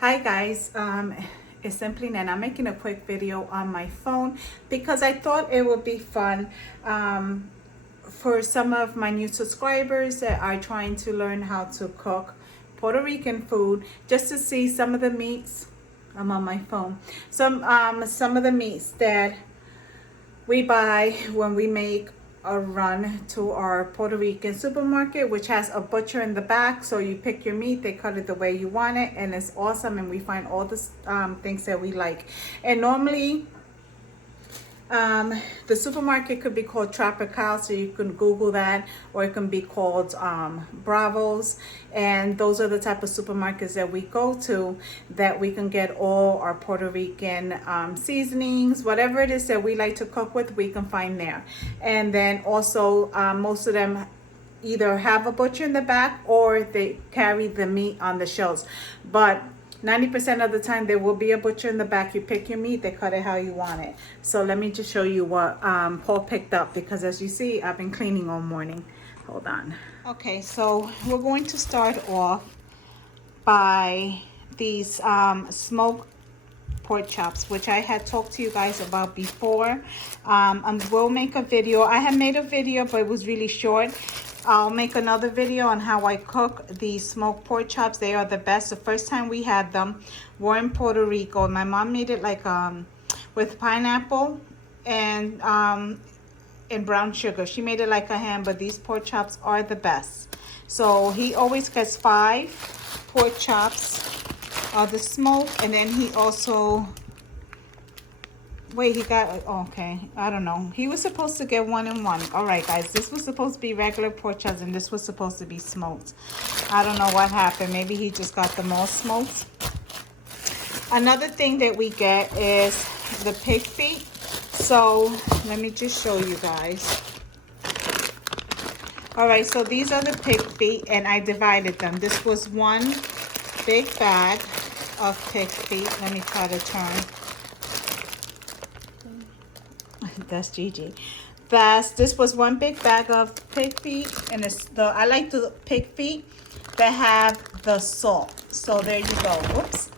Hi guys, it's Simply Nan. I'm making a quick video on my phone because I thought it would be fun for some of my new subscribers that are trying to learn how to cook Puerto Rican food, just to see some of the meats. I'm on my phone. Some of the meats that we buy when we make a run to our Puerto Rican supermarket, which has a butcher in the back. So you pick your meat, they cut it the way you want it, and it's awesome. And we find all the things that we like. And normally, the supermarket could be called Tropical, so you can Google that, or it can be called Bravos. And those are the type of supermarkets that we go to, that we can get all our Puerto Rican seasonings, whatever it is that we like to cook with, we can find there. And then also most of them either have a butcher in the back or they carry the meat on the shelves. But 90% of the time there will be a butcher in the back. You pick your meat, they cut it how you want it. So let me just show you what Paul picked up, because as you see, I've been cleaning all morning. Hold on. Okay, so we're going to start off by these smoked pork chops, which I had talked to you guys about before. I will make a video. I had made a video, but it was really short. I'll make another video on how I cook these smoked pork chops. They are the best. The first time we had them were in Puerto Rico. My mom made it like with pineapple and brown sugar. She made it like a ham, but these pork chops are the best. So he always gets 5 pork chops of the smoke, and then he also, wait, he got, okay, I don't know. He was supposed to get 1 and 1. All right, guys, this was supposed to be regular pork chops, and this was supposed to be smoked. I don't know what happened. Maybe he just got them all smoked. Another thing that we get is the pig feet. So let me just show you guys. All right, so these are the pig feet, and I divided them. This was one big bag of pig feet. Let me try to turn. That's Gigi. This was one big bag of pig feet, and I like the pig feet that have the salt. So there you go. Whoops.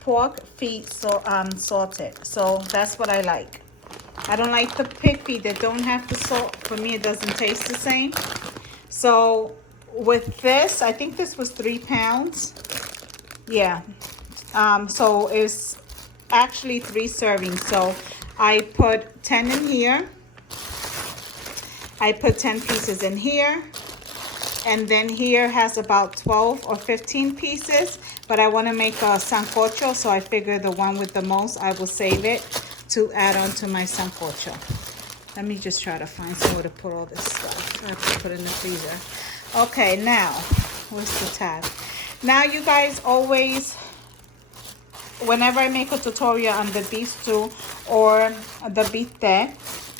Pork feet salted. So that's what I like. I don't like the pig feet that don't have the salt. For me, it doesn't taste the same. So with this, I think this was 3 pounds. Yeah. So it's actually 3 servings. So I put 10 in here. I put 10 pieces in here. And then here has about 12 or 15 pieces. But I want to make a sancocho, so I figure the one with the most, I will save it to add on to my sancocho. Let me just try to find somewhere to put all this stuff. I have to put it in the freezer. Okay, now, where's the tab? Now, you guys always, whenever I make a tutorial on the beef stew or the bistec,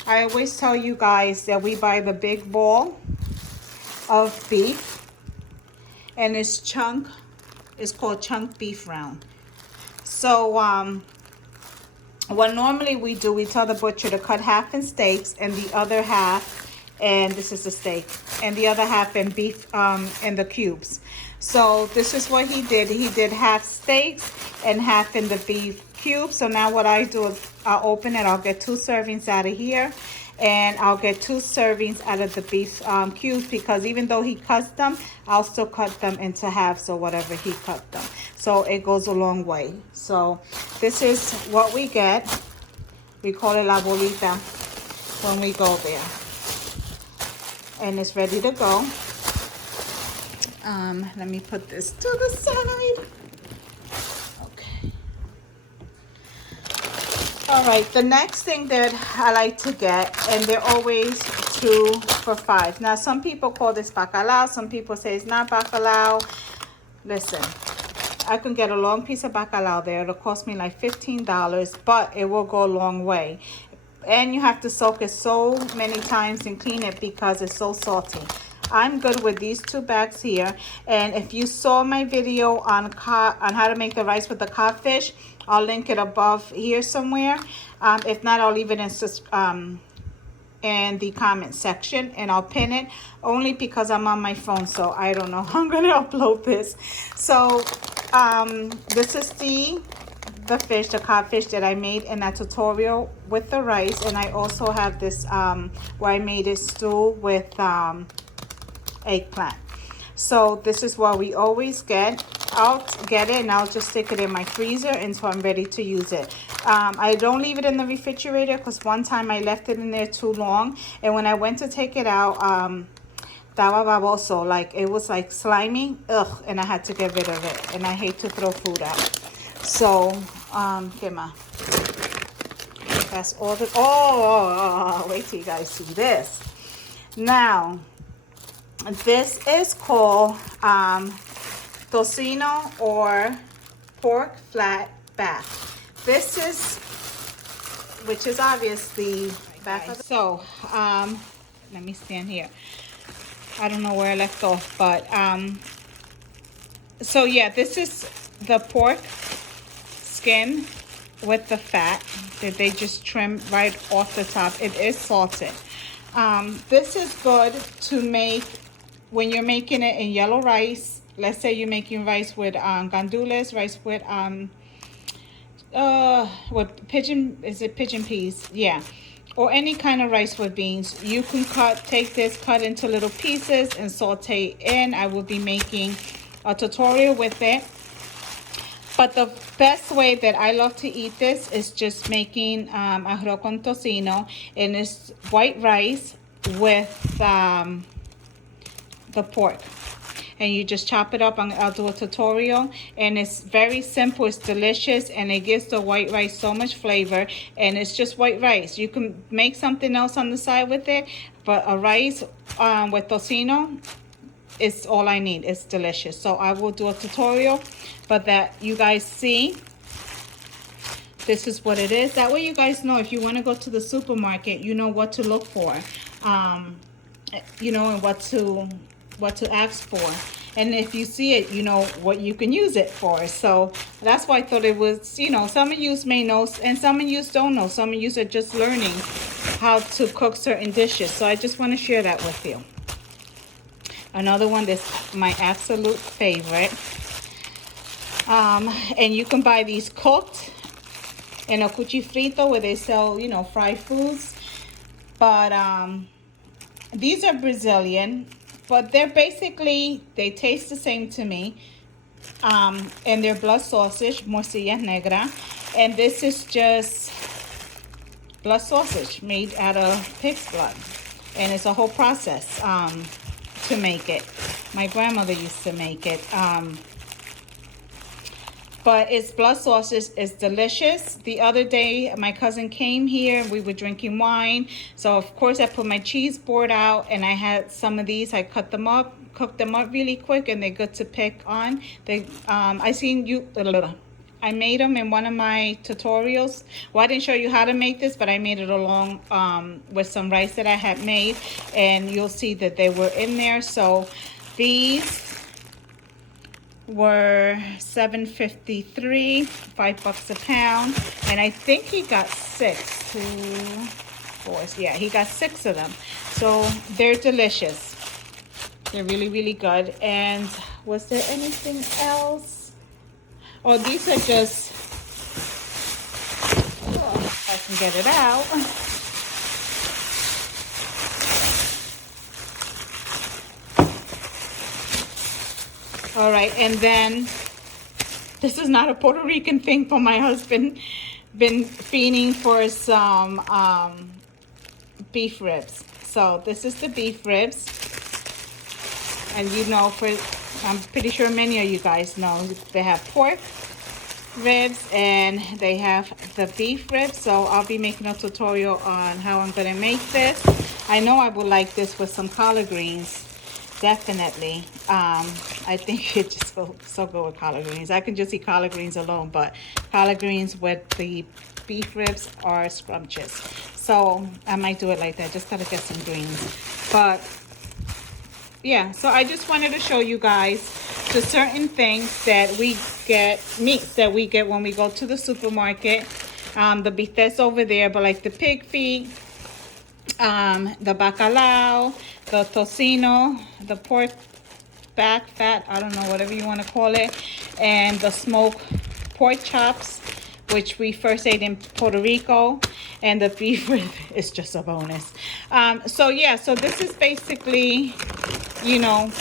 I always tell you guys that we buy the big ball of beef, and it's called chunk beef round. So what normally we do, we tell the butcher to cut half in steaks and the other half, and this is the steak, and the other half in beef in the cubes. So this is what he did. He did half steaks and half in the beef cubes. So now what I do is I'll open it. I'll get 2 servings out of here, and I'll get 2 servings out of the beef cubes, because even though he cuts them, I'll still cut them into half, so whatever he cut them. So it goes a long way. So this is what we get. We call it la bolita when we go there. And it's ready to go. Let me put this to the side. Okay. All right, the next thing that I like to get, and they're always 2 for $5. Now, some people call this bacalao. Some people say it's not bacalao. Listen, I can get a long piece of bacalao there. It'll cost me like $15, but it will go a long way. And you have to soak it so many times and clean it because it's so salty. I'm good with these 2 bags here. And if you saw my video on how to make the rice with the codfish, I'll link it above here somewhere. If not, I'll leave it in the comment section, and I'll pin it only because I'm on my phone, so I don't know how I'm gonna upload this. So this is the fish, the codfish that I made in that tutorial with the rice, and I also have this where I made a stew with eggplant. So this is what we always get. I'll get it and I'll just stick it in my freezer until I'm ready to use it. I don't leave it in the refrigerator because one time I left it in there too long, and when I went to take it out, estaba baboso, like it was like slimy, ugh, and I had to get rid of it, and I hate to throw food out. So ¿qué más? That's all the, oh, wait till you guys see this. Now this is called tocino or pork flat back. This is, which is obviously back of the, so let me stand here. I don't know where I left off, but so yeah, this is the pork skin with the fat that they just trim right off the top. It is salted. This is good to make when you're making it in yellow rice. Let's say you're making rice with gandules, rice with pigeon, is it pigeon peas? Yeah. Or any kind of rice with beans. You can take this, cut into little pieces and saute in. I will be making a tutorial with it. But the best way that I love to eat this is just making arroz con tocino, and it's white rice with the pork. And you just chop it up, and I'll do a tutorial, and it's very simple. It's delicious, and it gives the white rice so much flavor, and it's just white rice. You can make something else on the side with it, but a rice with tocino is all I need. It's delicious. So I will do a tutorial, but that you guys see, this is what it is. That way you guys know if you want to go to the supermarket, you know what to look for, you know, and what to ask for. And if you see it, you know what you can use it for. So that's why I thought it was, you know, some of you may know and some of you don't know. Some of you are just learning how to cook certain dishes. So I just want to share that with you. Another one that's my absolute favorite. And you can buy these cooked in a cuchifrito where they sell, you know, fried foods. But these are Brazilian. But they're basically, they taste the same to me. And they're blood sausage, morcilla negra. And this is just blood sausage made out of pig's blood. And it's a whole process to make it. My grandmother used to make it. But it's blood sausage. It's delicious. The other day, my cousin came here. We were drinking wine. So, of course, I put my cheese board out. And I had some of these. I cut them up, cooked them up really quick. And they're good to pick on. They, I seen you... I made them in one of my tutorials. Well, I didn't show you how to make this, but I made it along with some rice that I had made. And you'll see that they were in there. So, these were $7.53, $5 a pound, and I think he got 6, 2, 4. Yeah, he got 6 of them. So they're delicious. They're really, really good. And was there anything else? Oh, these are just, oh, if I can get it out. All right, and then this is not a Puerto Rican thing, for my husband been fiending for some beef ribs. So this is the beef ribs, and you know, I'm pretty sure many of you guys know they have pork ribs and they have the beef ribs. So I'll be making a tutorial on how I'm gonna make this. I know I would like this with some collard greens. Definitely. I think it just goes so good with collard greens. I can just eat collard greens alone, but collard greens with the beef ribs are scrumptious. So I might do it like that. Just gotta get some greens. But yeah, so I just wanted to show you guys the certain things that we get, meats that we get when we go to the supermarket. The beef that's over there, but like the pig feet, the bacalao, the tocino, the pork back fat, I don't know, whatever you want to call it, and the smoked pork chops, which we first ate in Puerto Rico, and the beef rib is just a bonus. So yeah, so this is basically, you know,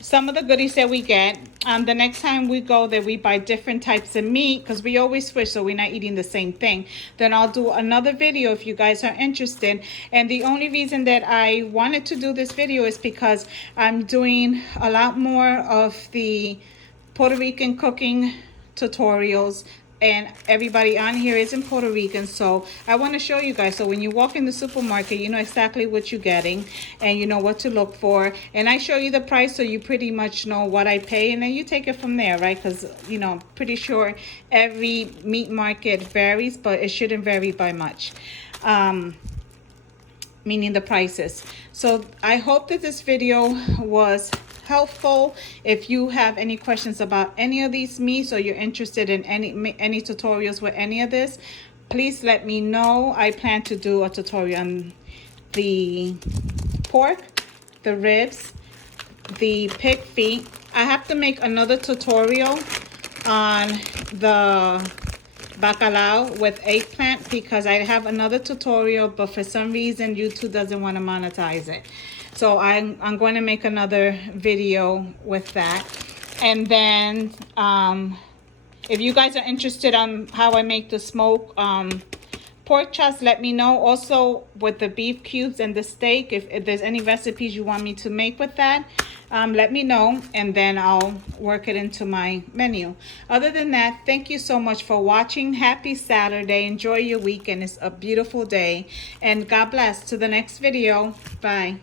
some of the goodies that we get. The next time we go there, we buy different types of meat because we always switch, so we're not eating the same thing. Then I'll do another video if you guys are interested. And the only reason that I wanted to do this video is because I'm doing a lot more of the Puerto Rican cooking tutorials, and everybody on here is in Puerto Rican, so I want to show you guys. So when you walk in the supermarket, you know exactly what you're getting and you know what to look for, and I show you the price so you pretty much know what I pay, and then you take it from there, right? Because you know, pretty sure every meat market varies, but it shouldn't vary by much, meaning the prices. So I hope that this video was helpful. If you have any questions about any of these meats, or you're interested in any tutorials with any of this, please let me know. I plan to do a tutorial on the pork, the ribs, the pig feet. I have to make another tutorial on the bacalao with eggplant because I have another tutorial, but for some reason YouTube doesn't want to monetize it. So I'm going to make another video with that. And then if you guys are interested on how I make the smoked pork chops, let me know. Also with the beef cubes and the steak, if there's any recipes you want me to make with that, let me know, and then I'll work it into my menu. Other than that, thank you so much for watching. Happy Saturday. Enjoy your weekend. It's a beautiful day, and God bless. To the next video. Bye.